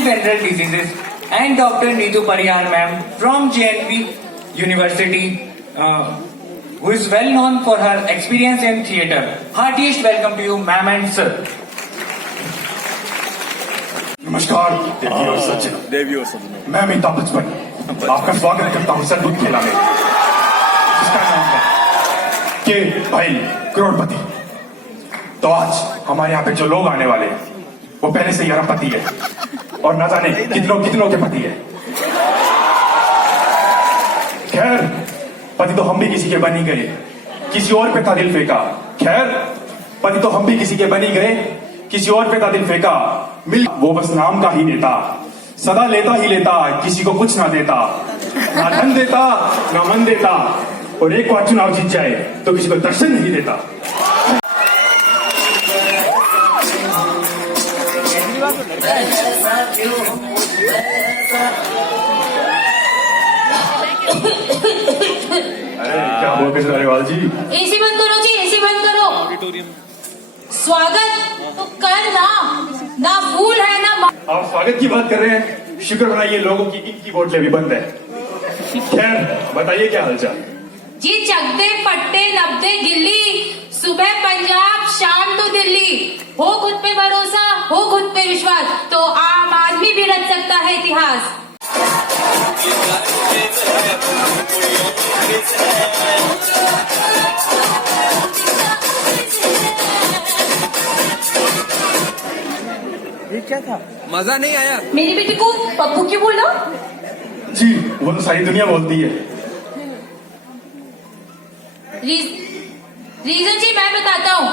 and Venereal Diseases, and Dr. Neetu Pariyar ma'am from JNP University, who is well known for her experience in theatre. Heartiest welcome to you, ma'am and sir. नमस्कार देवी और सज्जन, देवी और सज्जन, मैं अमिताभ बच्चन आपका स्वागत करता हूँ sir दूध खेला में, जिसका नाम है के भाई करोड़पति। तो आज हमारे यहाँ पे जो लोग आने वाले हैं वो पहले से ही अरबपति है और न जाने कितनों के पति है। खैर, पति तो हम भी किसी के बन ही गए, किसी और पे था दिल फेंका। खैर, पति तो हम भी किसी के बन ही गए, किसी और पे था दिल फेंका। मिल वो बस नाम का ही देता, सदा लेता ही लेता, किसी को कुछ ना देता, ना धन देता ना मन देता, और एक बार चुनाव जीत जाए तो किसी को दर्शन नहीं देता। अरे क्या हुआ केजरीवाल जी? एसी बंद करो जी, एसी बंद करो। स्वागत तो कर ना फूल है ना। आप स्वागत की बात कर रहे हैं, शुक्र मनाइए लोगों की इनकी वोट भी बंद है। खैर बताइए क्या हालचाल जी? चकदे पट्टे नब्दे गिल्ली, सुबह पंजाब शाम तो दिल्ली। हो खुद पे भरोसा, हो खुद पे विश्वास, तो आम आदमी भी रच सकता है इतिहास। ये क्या था? मजा नहीं आया। मेरी बेटी को पप्पू क्यों बोला? जी वो तो सारी दुनिया बोलती है। रीजन जी मैं बताता हूँ।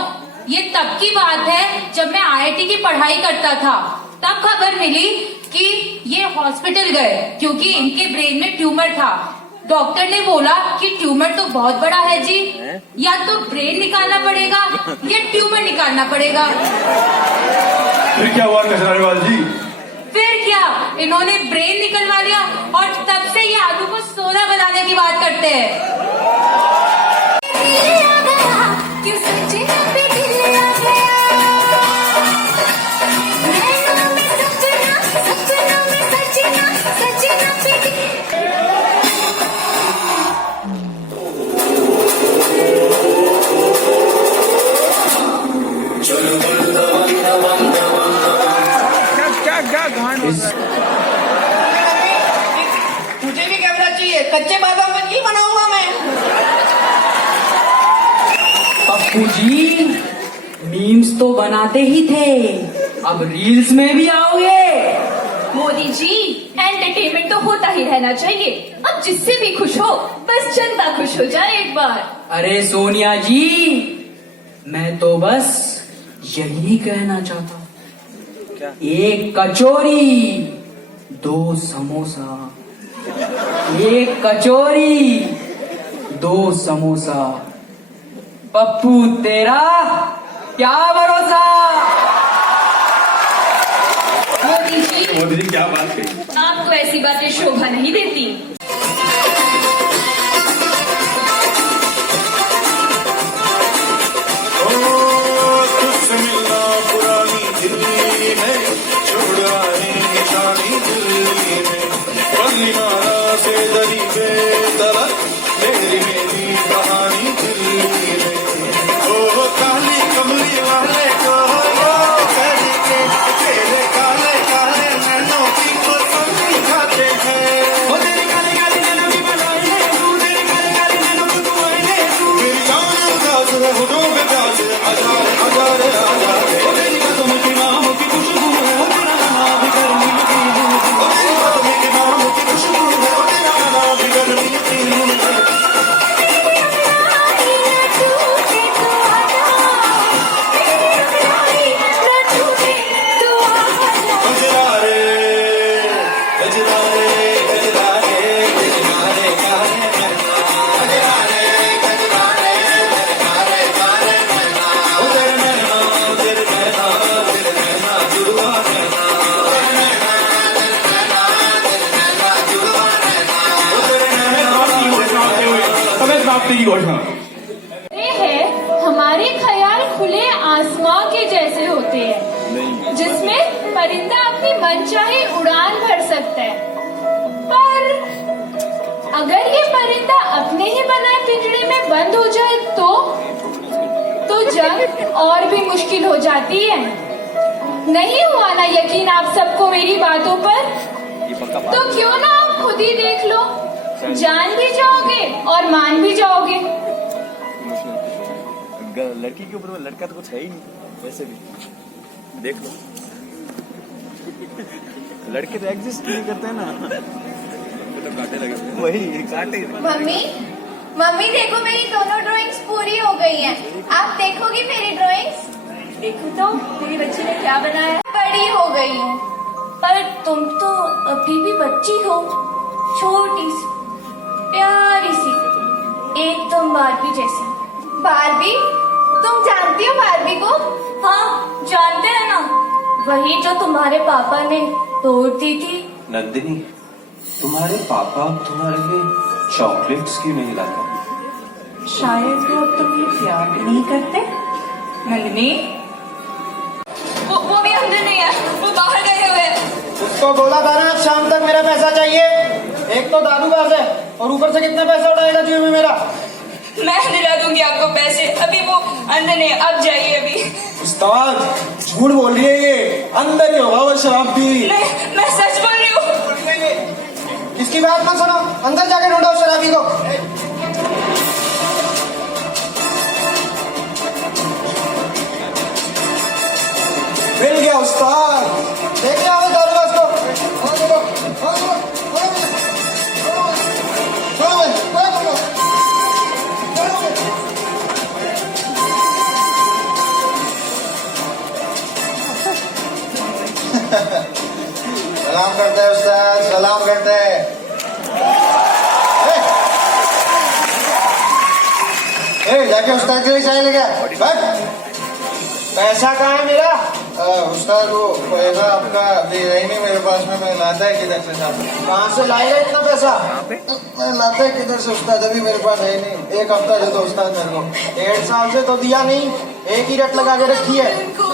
ये तब की बात है जब मैं आईआईटी की पढ़ाई करता था। तब खबर मिली कि ये हॉस्पिटल गए क्योंकि इनके ब्रेन में ट्यूमर था। डॉक्टर ने बोला कि ट्यूमर तो बहुत बड़ा है जी, या तो ब्रेन निकालना पड़ेगा या ट्यूमर निकालना पड़ेगा। फिर क्या हुआ केजरीवाल जी? फिर क्या, इन्होंने ब्रेन निकलवा लिया और तब से ये आलू को सोना बनाने की बात करते हैं। मुझे भी कैमरा चाहिए, कच्चे बादाम बन के बनाऊंगा मैं। पप्पू जी मीम्स तो बनाते ही थे, अब रील्स में भी आओगे? मोदी जी एंटरटेनमेंट तो होता ही रहना चाहिए। अब जिससे भी खुश हो, बस जनता खुश हो जाए एक बार। अरे सोनिया जी, मैं तो बस यही कहना चाहता हूँ, एक कचौरी दो समोसा, एक कचौरी दो समोसा, पप्पू तेरा क्या भरोसा। मोदी जी क्या बात कही? आपको ऐसी बातें शोभा नहीं देती। समाप्ति की घोषणा। ये है हमारे ख्याल खुले आसमां के जैसे होते हैं, जिसमें परिंदा अपनी मनचाही उड़ान भर सकता है, पर अगर ये परिंदा अपने ही बनाए पिंजरे में बंद हो जाए तो जंग और भी मुश्किल हो जाती है। नहीं हुआ ना यकीन आप सबको मेरी बातों पर? तो क्यों ना आप खुद ही देख लो, जान भी जाओगे और मान भी जाओगे। लड़की के ऊपर में लड़का तो कुछ है ही नहीं, वैसे भी देख लो। लड़के तो एग्जिस्ट नहीं करते हैं ना, तो कांटे लगे हुए हैं। वही कांटे। मम्मी मम्मी देखो, मेरी दोनों ड्राइंग्स पूरी हो गई हैं। आप देखोगी मेरी ड्राइंग्स? देखो तो मेरी बच्ची ने क्या बनाया। बड़ी हो गई हूँ। पर तुम तो अभी भी बच्ची हो, छोटी सी, प्यारी सी, एकदम बारबी जैसी। बारबी? तुम जानती हो बारबी को? हाँ जानते हैं ना, वही जो तुम्हारे पापा ने तोड़ दी थी। नंदिनी, तुम्हारे पापा अब तुम्हारे लिए चॉकलेट्स क्यों नहीं लाते? शायद वो अब तुम्हें प्यार भी नहीं करते। नंदिनी, वो भी अंदर नहीं है, वो बाहर गए हुए हैं। उसको बोला था ना शाम तक मेरा पैसा चाहिए। एक तो दारूबाज है और ऊपर से कितना पैसा उड़ाएगा जेब में मेरा। मैं दिला दूंगी आपको पैसे, अभी वो अंदर नहीं है, अब जाइए अभी। उस्ताद झूठ बोल रही है, ये अंदर ही होगा वो शराब भी। नहीं, मैं सच बोल रही हूँ। इसकी बात मत सुनो, अंदर जाके ढूंढो शराबी को। मिल गया उस्ताद, देख लिया वो दारूबाज को। सलाम करते हैं उस्ताद, सलाम करते हैं। जाके उस्ताद के लिए चाय ले गया। पैसा कहाँ है मेरा? उस्ताद वो पैसा आपका अभी है ही नहीं मेरे पास में। मैं लाता है किधर से साहब? कहाँ से लाएगा इतना पैसा? मैं लाता है किधर से उस्ताद? अभी मेरे पास है ही नहीं। एक हफ्ता दे दो उस्ताद मेरे को। 1.5 साल से तो दिया नहीं, एक ही रट लगा के रखी है।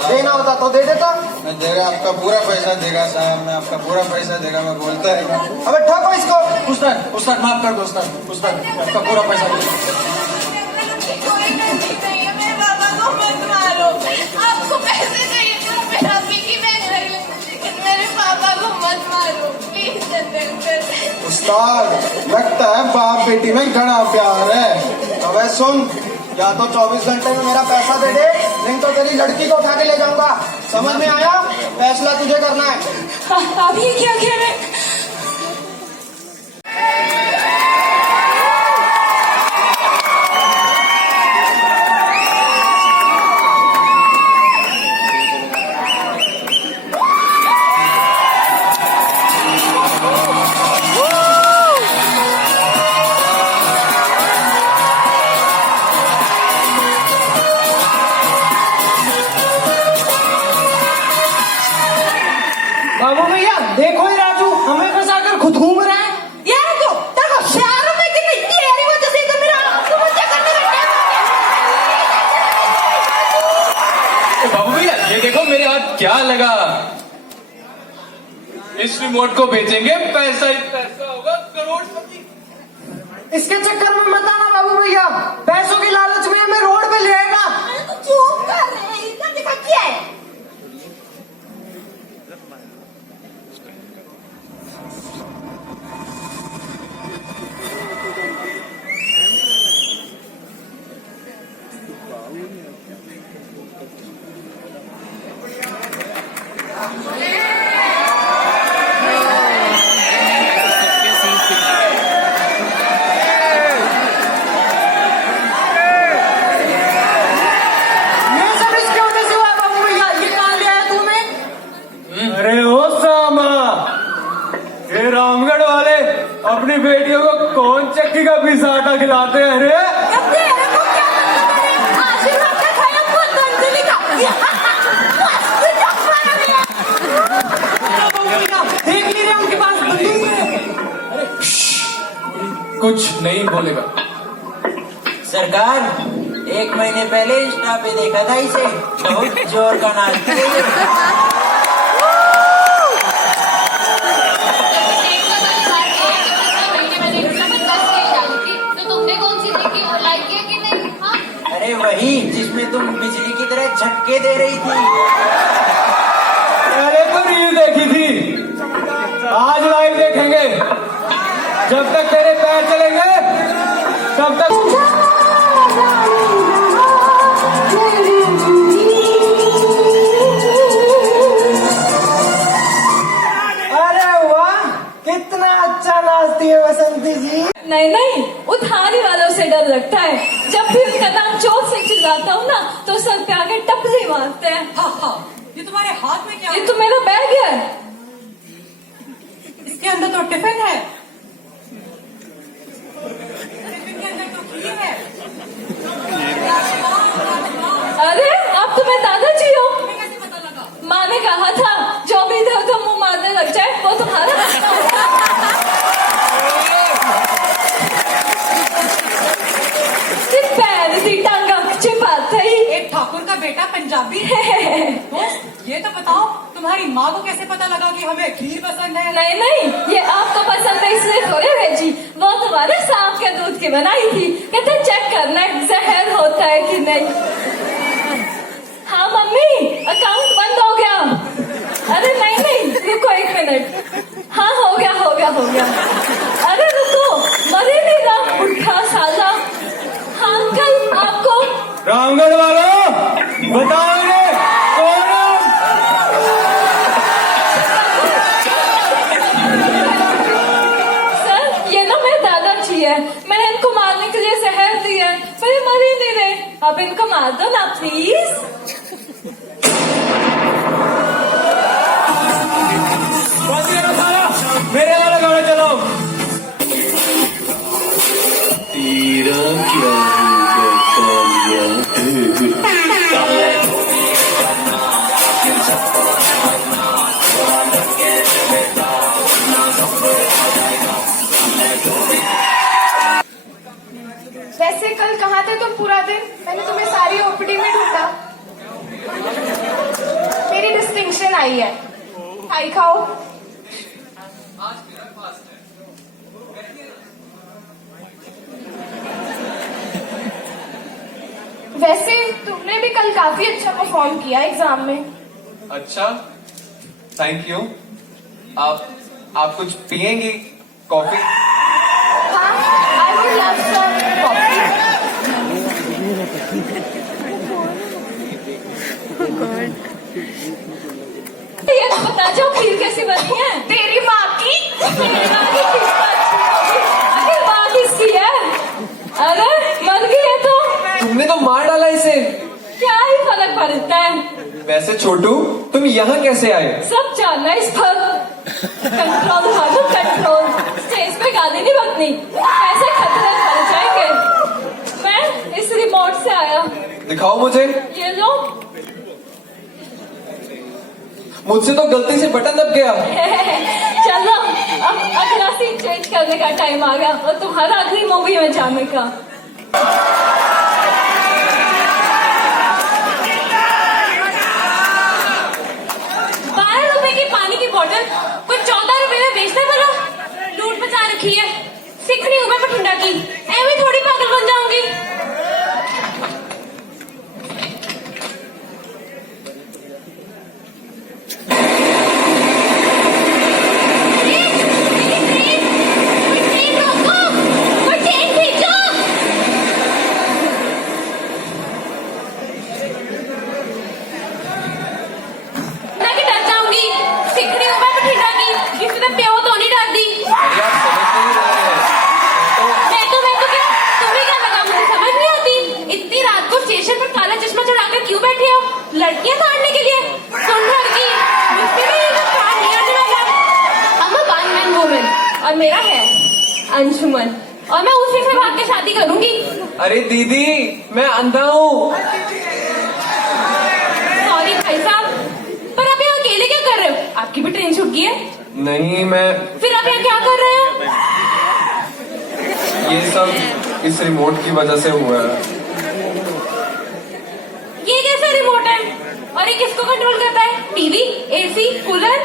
देना होता तो दे देता। मैं देगा, आपका पूरा पैसा देगा साहब, मैं आपका पूरा पैसा देगा। मैं बोलता है अबे ठोको इसको। उस्ताद उस्ताद माफ कर दो उस्ताद, उस्ताद आपका पूरा पैसा देगा। कोई गलती नहीं है, मेरे पापा को मत मारो। आपको पैसे चाहिए तो मैं अभी की बैंक कर लूंगी, लेकिन मेरे पापा को मत मारो प्लीज। जतिन उस्ताद लगता है बाप बेटी में घना प्यार है। अबे सुन, या तो 24 घंटे में मेरा पैसा दे दे, नहीं तो तेरी लड़की को उठा के ले जाऊंगा। समझ में आया? फैसला तुझे करना है। आप ये क्या कह रहे हैं? बाबू भैया देखो ही राजू हमें फंसाकर खुद घूम रहा है। यार देखो शहरों में कितनी तेरी वजह से तो मेरा आत्महत्या करने का बाबू भैया ये देखो मेरे हाथ क्या लगा। इस रिमोट को बेचेंगे, पैसा ही पैसा होगा, करोड़पति। इसके चक्कर में मत आना बाबू भैया, पैसों की लालच में हमें रोड पे ले आएगा। तो चुप कर रहे हैं, इतना दिखा क्या है? रामगढ़ वाले अपनी बेटियों को कौन चक्की का पिज्जा आटा खिलाते हैं रे? देख लीजिए उनके पास बंदूक है। कुछ नहीं बोलेगा। सरकार 1 महीने पहले इंस्टा पे देखा था इसे, बहुत जोर का नाचती है। धक्के दे रही थी। पहले तो रील देखी थी, आज लाइव देखेंगे। जब तक तेरे पैर चलेंगे तब तक। अरे वाह, कितना अच्छा नाचती है बसंती जी। नहीं नहीं, उठाने वालों से डर लगता है। जब भी उनका नाम जोर से चिल्लाता हूँ ना तो सर पे आके टपली मारते हैं। ये तुम्हारे हाथ में क्या ये तो मेरा बैग है। इसके अंदर तो टिफिन है। टिफिन के अंदर तो खीर है। अरे आप तो मैं दादाजी हो। तुम्हें कैसे पता लगा? माँ ने कहा था जो भी इधर उधर मुंह मारने लग जाए वो तुम्हारा रास्ता होगा। पैर दी टांगा छिपाते ही। एक ठाकुर का बेटा पंजाबी है। दोस्त ये तो बताओ तुम्हारी माँ को कैसे पता लगा कि हमें खीर पसंद है? नहीं नहीं, ये आपको पसंद है इसलिए थोड़े भेजी। वो तुम्हारे सांप के दूध की बनाई थी। कहते चेक करना जहर होता है कि नहीं। हाँ मम्मी, अकाउंट बंद हो गया। अरे नहीं नहीं, रुको 1 मिनट। हाँ हो गया हो गया हो गया। अरे रुको, मरे नहीं रहा बुढ़ा साला। हाँ अंकल, आपको रामगढ़ वालों बताओगे कौन है? सर, ये ना मेरे दादाजी है। मैंने इनको मारने के लिए जहर दिया है, पर ये मर ही नहीं रहे। अब इनको मार दो ना प्लीज। बंद करो सारा, मेरे वाला गाना चलाओ। तेरा क्या होगा वैसे कल कहाँ थे तुम पूरा दिन? मैंने तुम्हें सारी ओपीडी में ढूंढा। मेरी डिस्टिंक्शन आई है। खाई खाओ। वैसे तुमने भी कल काफी अच्छा परफॉर्म किया एग्जाम में। अच्छा, थैंक यू। आप कुछ पिएंगी? कॉफी? हाँ, I would love some coffee. ये तो बता जाओ खीर कैसी बनी है? तेरी माँ की। मेरी माँ की खीर तो अच्छी होगी। आखिर माँ किसकी है? अरे मर गई है तो तुमने तो मार डाला इसे। क्या ही फर्क पड़ता है? वैसे छोटू, तुम यहाँ कैसे आए? सब जानना है इस पर। Control हार्डो control. स्टेज पे गाली नहीं बकनी, ऐसे खतरे पड़ जाएंगे। मैं इस रिमोट से आया। दिखाओ मुझे। ये लो। मुझसे तो गलती से बटन दब गया। चलो अब अगला सीन चेंज करने का टाइम आ गया और तुम्हारा अगली मूवी में जाने का। 12 रुपए की पानी की बोतल कोई 14 रुपए में बेचने वाला लूट मचा रखी है। सिखनी हूं मैं बठिंडा की, ऐਵੇਂ थोड़ी पागल बन जाऊंगी। लड़कियां ताड़ने के लिए सुन लड़की मुझसे भी ये काम नहीं आने वाला। I'm a one man woman और मेरा है अंशुमन और मैं उसी से भाग के शादी करूंगी। अरे दीदी, मैं अंधा हूँ। सॉरी भाई साहब, पर आप यहाँ अकेले क्या कर रहे हो? आपकी भी ट्रेन छूट गई है? नहीं, मैं फिर आप यहाँ क्या कर रहे हो? ये सब इस रिमोट की वजह से हुआ है। ये कैसा रिमोट है और ये किसको कंट्रोल करता है? TV, AC, cooler?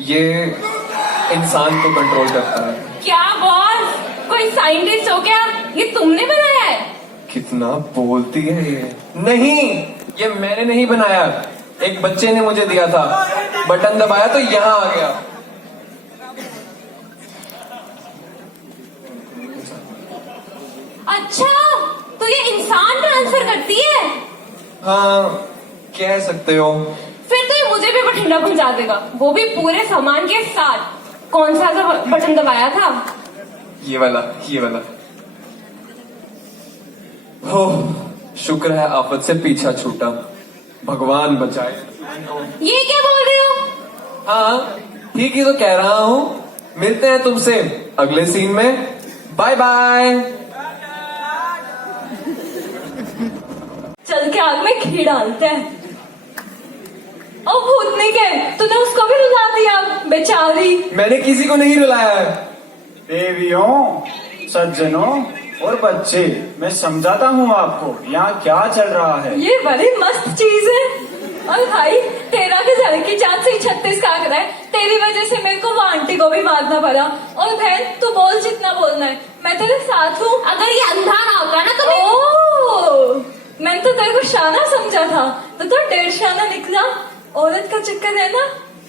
ये इंसान को कंट्रोल करता है। क्या बॉस, कोई साइंटिस्ट हो क्या? ये तुमने बनाया है? कितना बोलती है ये। नहीं, ये मैंने नहीं बनाया, एक बच्चे ने मुझे दिया था। बटन दबाया तो यहाँ आ गया। अच्छा, तो ये इंसान ट्रांसफर करती है? हाँ, कह सकते हो। फिर तो ये मुझे भी बठिंडा पहुंचा देगा, वो भी पूरे सामान के साथ। कौन सा बटन दबाया था? ये वाला। हो, शुक्र है आफत से पीछा छूटा, भगवान बचाए। ये क्या बोल रहे हो? हाँ, ठीक ही तो कह रहा हूँ। मिलते हैं तुमसे अगले सीन में। Bye bye. चल के आग में घी डालते हैं। ओ भूतनी के, तूने उसको भी रुला दिया, बेचारी। मैंने किसी को नहीं रुलाया है। देवियों, सज्जनों और बच्चे, मैं समझाता हूँ आपको यहाँ क्या चल रहा है। ये बड़ी मस्त चीज है। और भाई, तेरा के घर की जात से 36 का आंकड़ा है। तेरी वजह से मेरे को वो आंटी को भी मारना पड़ा। और बहन, तू बोल जितना बोलना है, मैं तेरे साथ हूँ। अगर ये अंधा ना होगा ना तो मैंने तो तेरे को शाना समझा था, तो 1.5 शाना निकला। औरत का चक्कर है ना।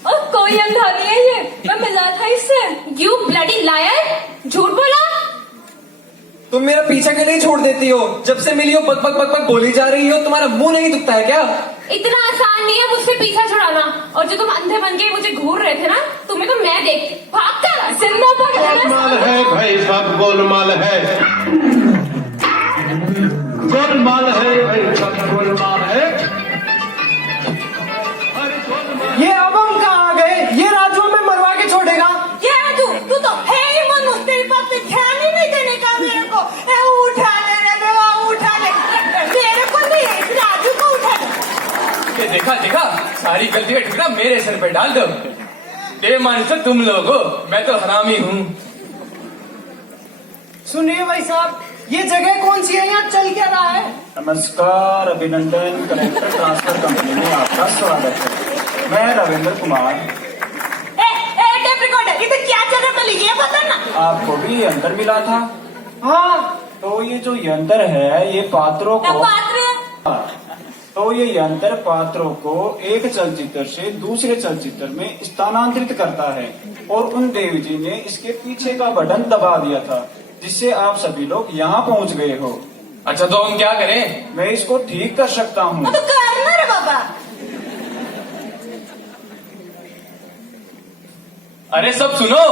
और कोई अंधा नहीं है ये, मैं मिला था इससे। यू ब्लडी लायर, झूठ बोला। तुम मेरा पीछा क्यों नहीं छोड़ देती हो? जब से मिली हो बक बक बक बक बोली जा रही हो। तुम्हारा मुंह नहीं दुखता है क्या? इतना आसान नहीं है मुझसे पीछा छुड़ाना। और जो तुम अंधे बन के मुझे घूर रहे थे ना, तुम्हें तो मैं देखती। भाग कर, जिंदा गोलमाल है भाई, सब गोलमाल है। गोलमाल है भाई, सब गोलमाल है। ये अब हम कहाँ आ गए? ये राजू में मरवा के छोड़ेगा। ये तू तो है ही मनुष्य, तेरे पास पे ध्यान ही नहीं देने का मेरे को। उठा ले, वो उठा ले, मेरे को नहीं, राजू को उठा ले। ये देखा, सारी गलती का ठुकरा मेरे सर पे डाल दो। बेईमान तो तुम लोग हो, मैं तो हरामी हूँ। सुनिए भाई साहब, ये जगह कौन सी है? यहाँ चल क्या रहा है? नमस्कार, अभिनंदन। कलेक्टर ट्रांसफर कंपनी में आपका स्वागत है। मैं रविंद्र कुमार। टेप रिकॉर्डर, इधर क्या चल रहा है, ये बता ना। आपको भी यंत्र मिला था? हाँ, तो ये जो यंत्र है, ये पात्रों को तो ये यंत्र पात्रों को एक चलचित्र से दूसरे चलचित्र में स्थानांतरित करता है। और उन देवी जी ने इसके पीछे का बटन दबा दिया था, जिससे आप सभी लोग यहाँ पहुँच गए हो। अच्छा, तो हम क्या करें? मैं इसको ठीक कर सकता हूँ। तो करना रे बाबा। अरे सब सुनो,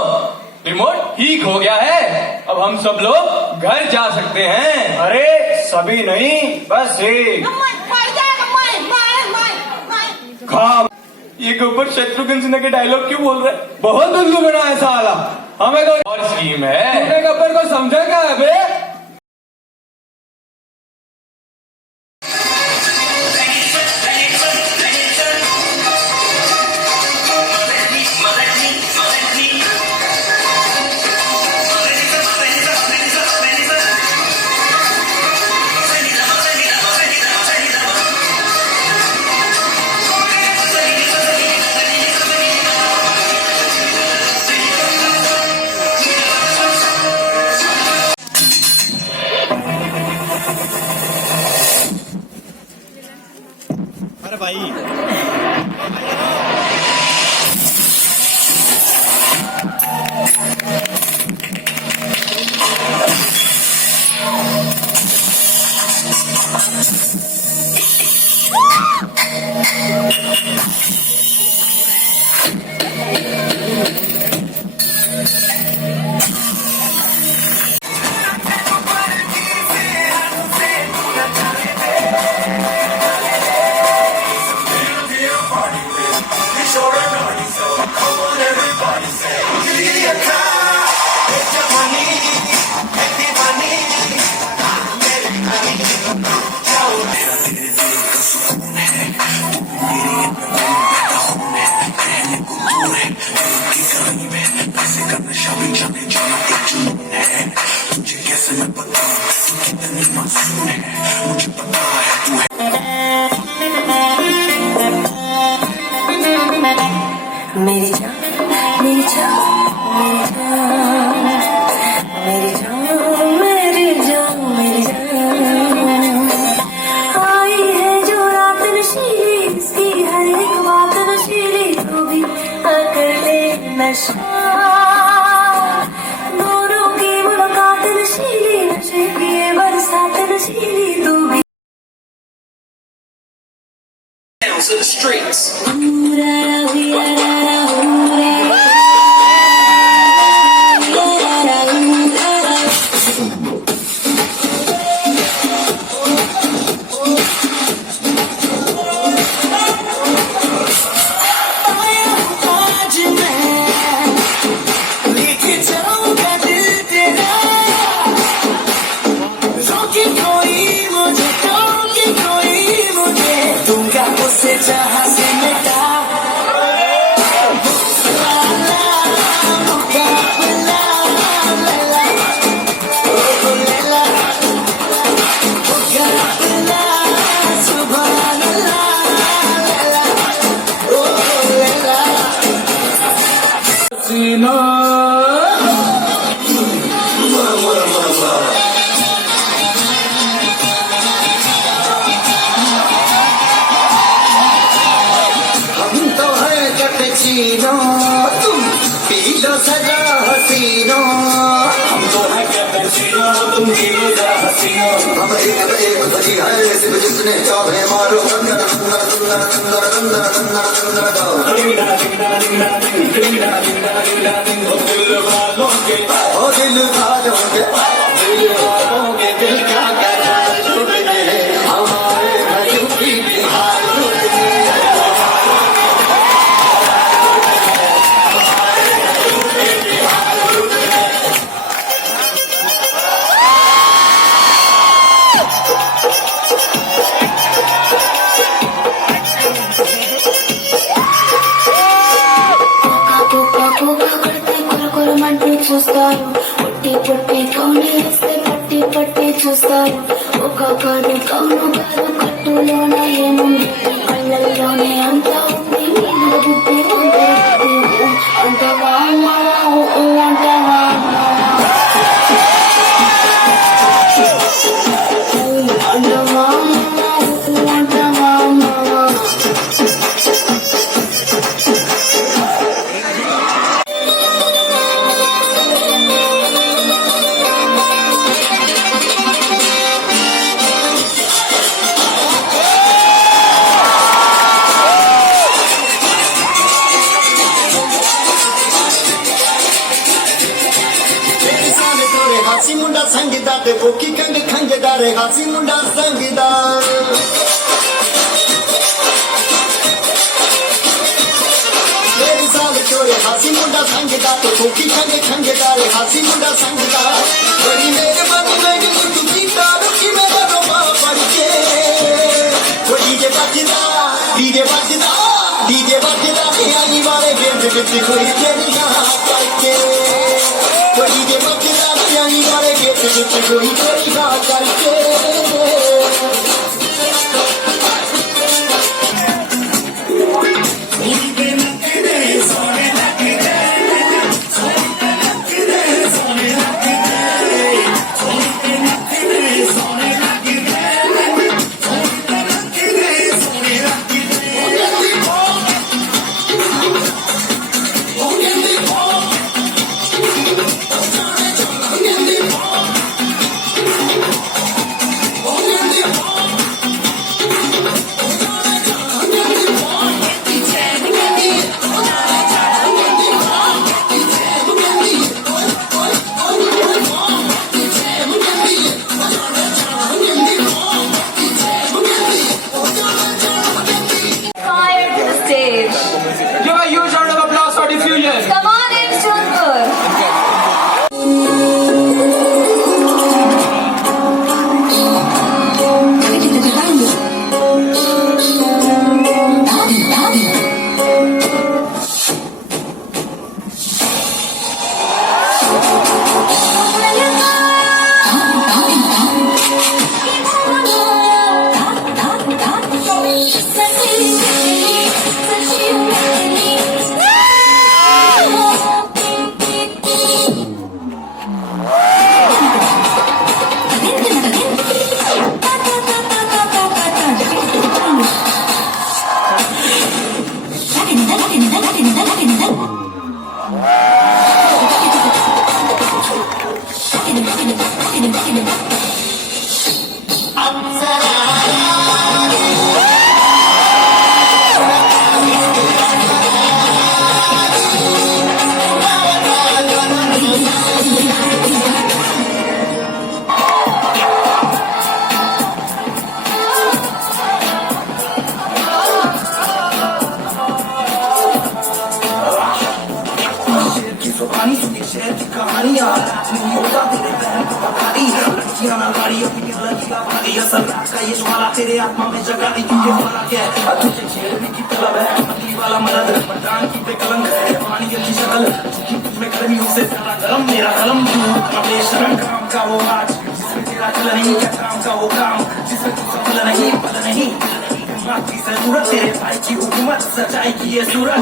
रिमोट ठीक हो गया है। अब हम सब लोग घर जा सकते हैं। अरे सभी नहीं, बस एक। हाँ, ये के ऊपर शत्रुघ्न सिन्हा के डायलॉग क्यों बोल रहे? बहुत उल्लू बना है साला। हमें तो और स्कीम है। गब्बर को समझा क्या है बे? मेरी जान, मेरी जान, मेरी जान, मेरी जान, मेरी जान, मेरी जान, आई है जो रात नशा दोनों की मुलाकात नशीली नशे की बरसात नशीली तू भी To the streets. जहाँ से मिटा तुम पी लो सजा हसीनो हम तो है कैपेचिनो तुम पी लो सजा हसीनो हम एक बजी है सिर्फ जिसने चाहे मारो अंदर अंदर अंदर अंदर अंदर अंदर दिल वालों के दिल क्या करा हमारे यूपी बिहार చూస్తారు పుట్టి పుట్టి కౌని వేస్తే పట్టి పట్టి చూస్తారు ఒక కాదు కౌను కాదు కట్టులోన ఏముంది కళ్ళల్లోనే అంతా ఉంది నీళ్ళు బుద్ధి అంతవా అంతవా అంతవా हासी मुंडा संगीदा ते बोकी कंग खंगदारे हासी मुंडा संगीदा मेरी साल चोरे हासी मुंडा संगीदा ते बोकी कंग खंगदारे हासी मुंडा संगीदा बड़ी मेरे मन में तू की तारो की मेरा रोमा पड़ के वो डीजे बजदा आई वाले गेट विच कोई तेरी यहाँ करके वो डीजे बजदा आई वाले गेट विच कोई तेरी यहाँ करके Oh, सुहानी सुनी शहर की कहानियां राज नहीं होता तेरे बहन को पकारी लड़कियां ना गाड़ी अपनी लड़कियां भारी असल रात का ये ज्वाला तेरे आत्मा में जगा दी तुझे फर्क है तुझे झेलने की तलब है पतली वाला मदद मर्दान की बेकलंक है पानी की शक्ल तुझ में गर्मियों से ज्यादा गरम मेरा कलम तू अपने शरण काम का वो आज जिसमें तेरा दिल नहीं क्या काम का वो काम जिसमें तू सफल नहीं पल नहीं माँ की जरूरत तेरे भाई की हुकूमत सच्चाई की ये सूरत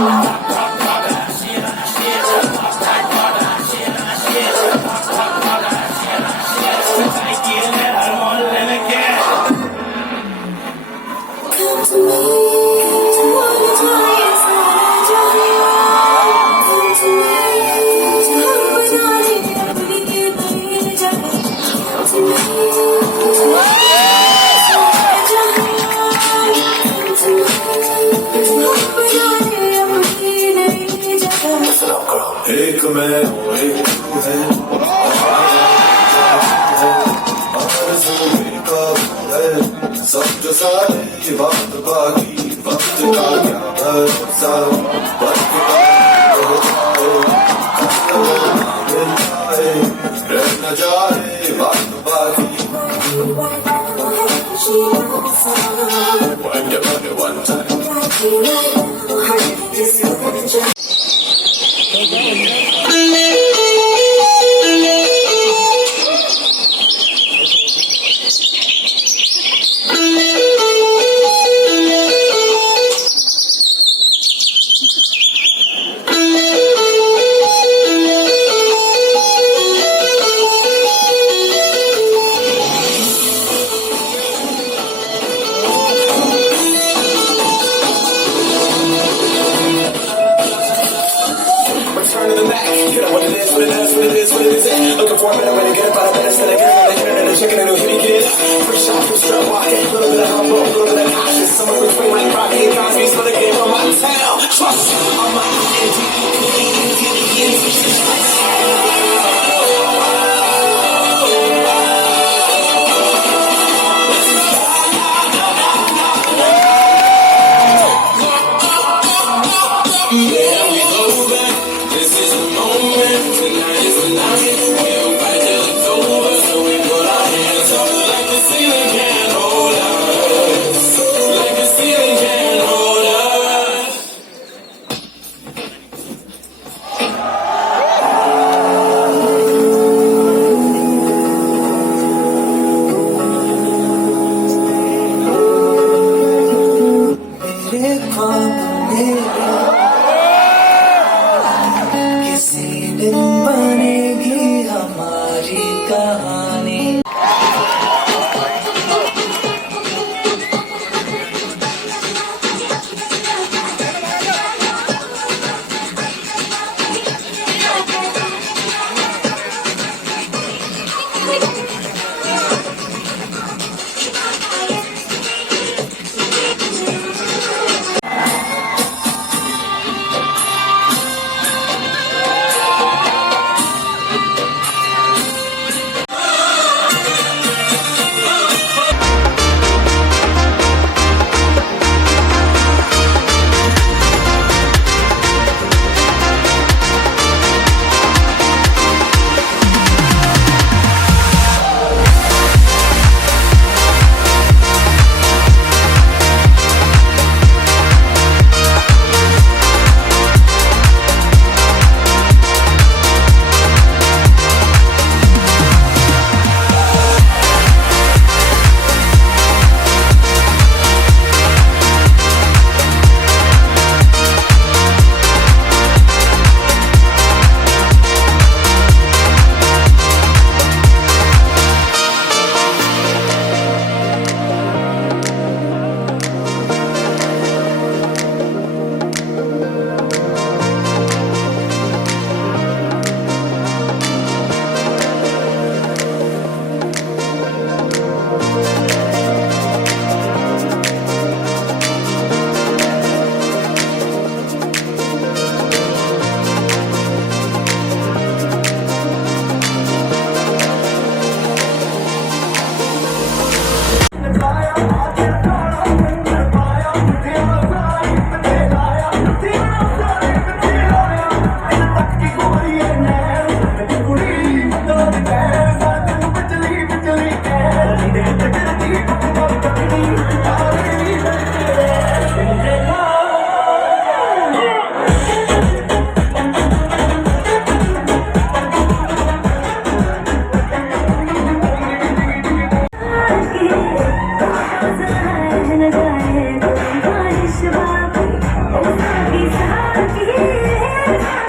Come to me, tomorrow twice I come to me, हम जाने अपनी के बनी जगह come to me, एक मैं और एक तू है आरज़ू का है सब जो सारी बात बाकी वक्त का क्या भरोसा वक्त का मिल जाए रह न जाए बात बाकी one time looking for a better way to get up out of bed instead of getting on the internet and checking a new hit. Get it up. Fresh shot, fresh strap, walking. A little bit of humble, a little bit of cautious. Somewhere between like Rocky and Cosby, so the game on my town. Trust on my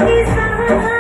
की सहारा